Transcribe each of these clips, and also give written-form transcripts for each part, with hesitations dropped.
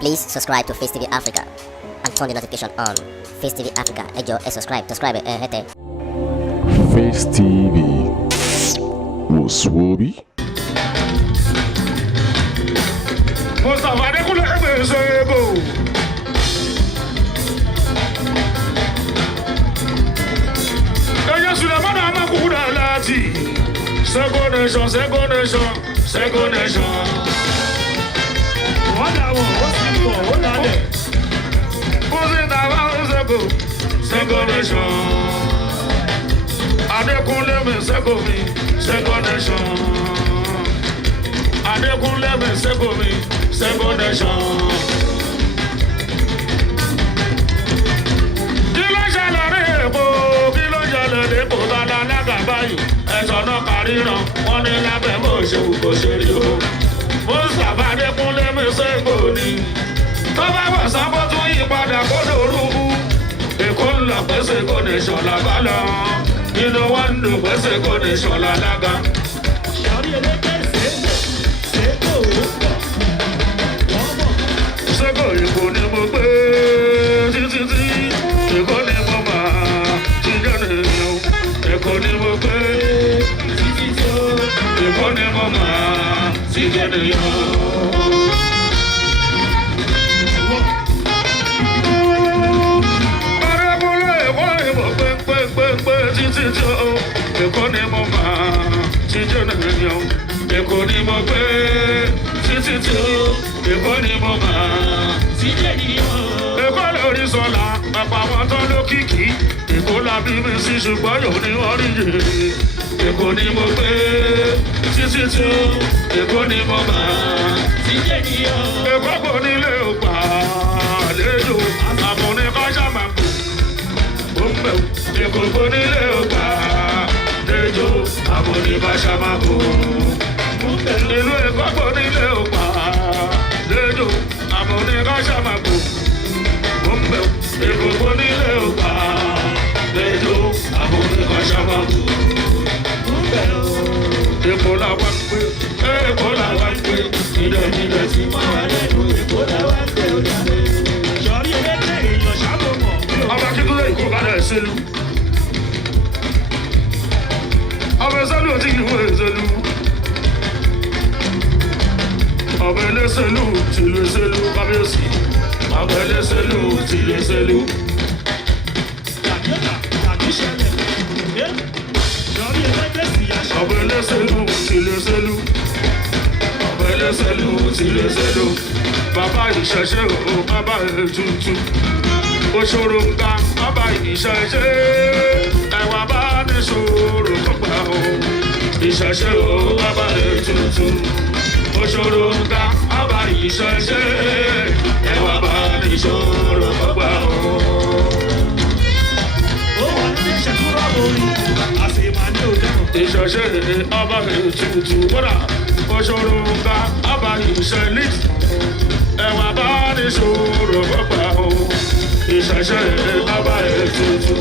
Please subscribe to FaceTV Africa and turn the notification on. FaceTV Africa, ẹ jọ̀ọ́ ẹ subscribe, hete. Face TV was Swoby. Mustapha de Sego. Ella Sulemana Makura Lati. Sego Nation. Sego Nation. Adekunle me Sego mi, Sego Nation. Adekunle me Sego mi, Sego Nation. Kilo jalare bo, kilo jalare bo, dala laga bayi. Ẹ̀sọ́ náà kàríran, wọ́n ní lábẹ́ bó ṣe wù kó ṣe rí o. Mustapha Adekunle me Sego ni. Tó bá bọ̀ sábọ́ tún yí padà kó dòrúbú. Èkó ń lọ pé Sego Nation làbá lọ. Inú wa ń dùn pé Sego Nation làlága. Sego Èkó ni mo gbé títí. Èkó ni mo máa ti jáde yàn. Èkó ni mo gbé títí. Èkó ni mo máa ti jáde yàn. Èkó ni mo máa ti jẹ́ ènìyàn. Èkó ni mo gbé títí. Èkó ni mo máa ti jẹ́ ènìyàn. Èkó lórí sọ́la, bàbá wọn tó lókìkí. Èkó la bí mi sí ṣùgbọ́n yóò ní wọ́n rí yé. Èkó ni mo gbé títí. Èkó ni mo máa ti jẹ́ ènìyàn. Èkó kò nílé ògbà àlejò. Àmúni kọ́ṣà máa kú. Ó ń bẹ̀rù. Èkó kò nílé ògbà àlejò. Àmúni kọ́ṣà máa kú. Ìlú Èkó kò nílé ògbà àlejò. Àmúni kọ́ṣà máa kú. Ó ń bẹ̀rù. Èkó kò nílé ògbà àlejò. Àmúni kọ́ṣà máa kú. Èkó la wá ń gbé. Èkó la wá ń gbé. Ìdẹ̀mídẹ̀ ti máa wà lẹ́nu. Èkó la wá ń gbé. Sọ̀rí ẹlẹ́tẹ̀ èèyàn ṣàbọ̀ mọ̀. Ọba kíkúrò Èkó padà ṣẹlú. Ọba ẹsẹ̀lú ti kìí wọ́n ẹsẹ̀lú. Ọba ẹlẹ́sẹ̀lú ti lè ṣẹlú kábíyèsí. Ọba ẹlẹ́sẹ̀lú ti lè ṣẹlú. Ọba ẹlẹ́sẹ̀lú ti lè ṣẹlú. Ọba ẹlẹ́sẹ̀lú ti lè ṣẹlú. Bàbá ìṣẹ̀ṣẹ̀ o, bàbá ètùtù. Òṣòro ńká, bàbá ìṣẹ̀ṣẹ̀. Ẹ̀wà bá ní ṣòro kọ́gbà o. Ìṣẹ̀ṣẹ̀ o, bàbá ètùtù. Òṣòro ńká, bàbá ìṣẹ̀ṣẹ̀. Ẹ̀wà bá ní ṣòro kọ́gbà o. Ìṣẹ̀ṣẹ̀ ọba ètùtù kódà. Òṣòro ńká, bàbá ìṣẹ̀lẹ̀. Ẹ̀wà bá ní ṣòro kọ́gbà o. Ìṣẹ̀ṣẹ̀ ọba ètùtù.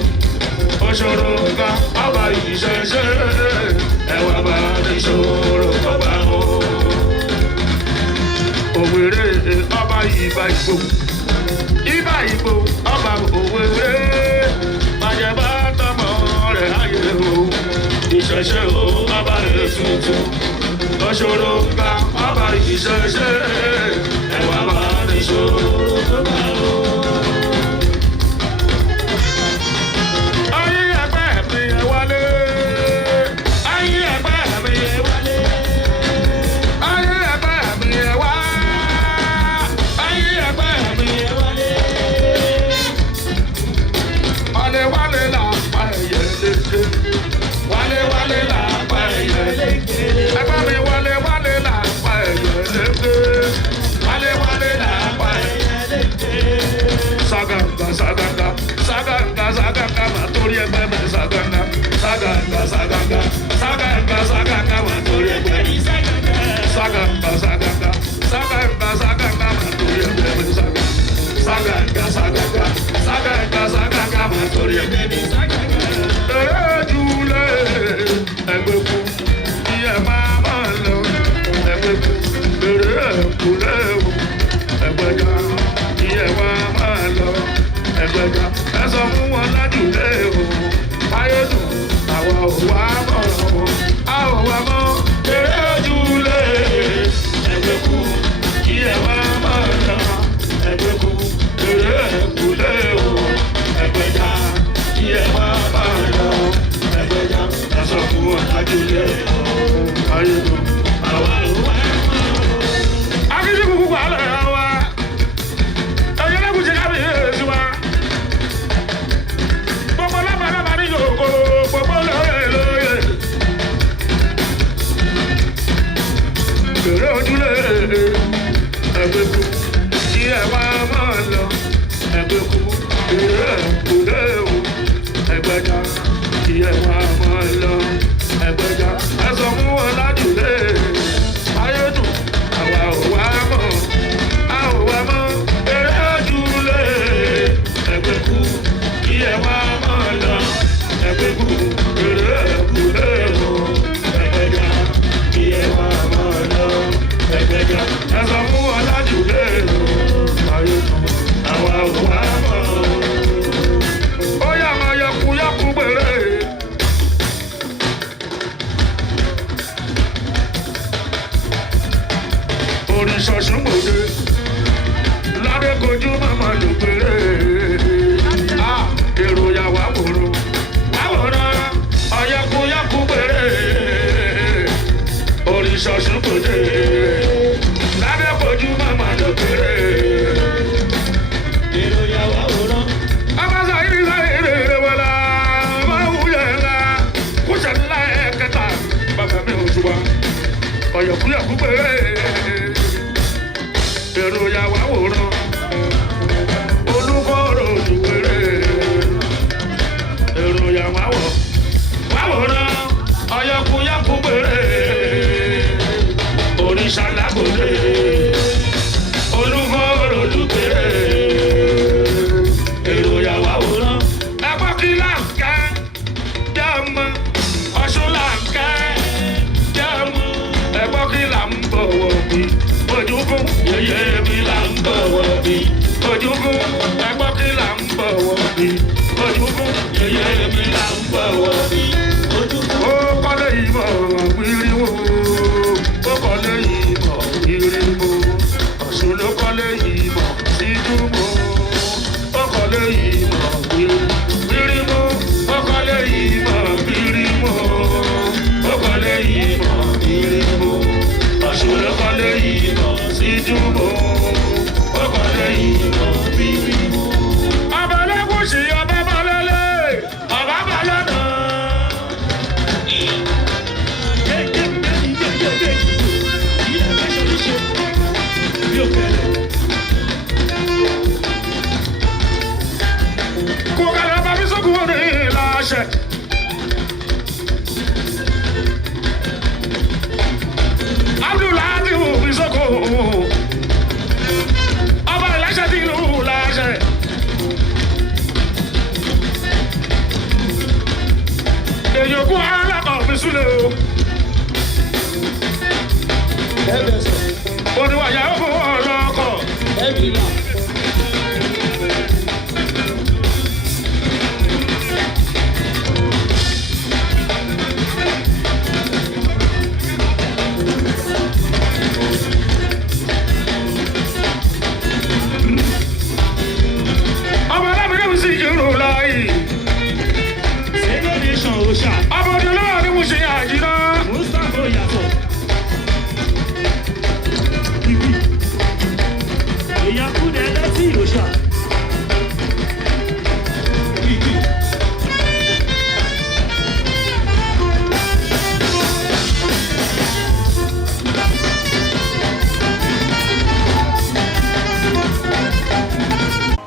Òṣòro ńká, bàbá ìṣẹ̀ṣẹ̀. Ẹ̀wà bá ní ṣòro kọ́gbà o. Òwèrè ọba Ìbà Ìgbò. Ìbà Ìgbò ọba Òwèrè. Bàjẹ́ bá tọmọ rẹ̀ ayé o. Ìṣẹ̀ṣẹ̀ ọba ètùtù. Òṣòro ńká, bàbá ìṣẹ̀ṣẹ̀. Ẹ̀wà bá ní ṣòro kọ́gbà o. kojú màmá ló péré. Èrò yà wá wòrò. Àwòrán ọ̀yẹ́kúyẹ́kú péré. Òrìṣà ṣùkòdè. Lábẹ́ kojú màmá ló péré. Èrò yà wá wòrán. Oba Saheed Saheed wọlá. Máa wúyẹ̀ ńlá. Kúṣẹ̀ ńlá ẹ̀kẹta. Bàbá mi ò ṣùgbọ́n. Ọ̀yẹ́kúyẹ́kú péré. Èrò yà wá wòrán. Olúkọ̀ọ́rọ̀ òdùwéré. Èrò yà wá wòrán. Ọ̀yẹ́kúyẹ́kú péré. Òrìṣà lágbòdè. Olúkọ̀ọ́rọ̀ òdùwéré. Èrò yà wá wòrán. Ẹgbọ́n kí là ń kẹ́ jẹ́ ọmọ. Ọ̀ṣun là ń kẹ́ jẹ́ ọmọ. Ẹgbọ́n kí là ń bọ̀wọ̀ bí. Ojúkún yẹyẹ mi là ń bọ̀wọ̀ bí. Ojúkún ẹgbọ́n kí là ń bọ̀wọ̀ bí. Ojúkún yẹyẹ mi là ń bọ̀wọ̀ bí. Ó kọ́lé ìmọ̀ wíríwó. Ó kọ́lé ìmọ̀ wíríwó. Ọ̀ṣun ló kọ́lé ìmọ̀ síjúmọ́. Ó kọ́lé ìmọ̀ wíríwó. Ó kọ́lé ìmọ̀ wíríwó. Ó kọ́lé ìmọ̀ wíríwó. Ọ̀ṣun ló kọ́lé ìmọ̀ síjúmọ́. Ó kọ́lé ìmọ̀ wíríwó. Ọba Elegushi ọba balẹ̀lẹ̀ ọba balẹ̀nà. Kò kàlẹ́ bá mi sọ́kùn wọn ní ìlàṣẹ. Abdullahi wò mí sọ́kùn. Ọba ìlàṣẹ ti lù ú láṣẹ. Èyàn kú alákọ̀ mi súlẹ̀ o. Oníwàyà ó fún ọlọ́kọ̀. Ọmọ alábìrẹ́ mi sì jùlọ láàyè. Sego nation Osha. Ọmọ ọdún lọ́wọ́ ni mo ṣe àjìná. Mustapha yàtọ̀. Èèyàn kú dẹ̀ lẹ́tí Osha.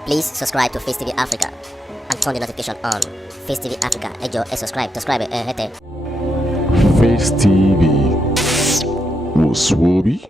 Please subscribe to FaceTV Africa and turn the notification on. FaceTV Africa, ẹ jọ̀ọ́ ẹ subscribe, hete. Face TV was Swoby.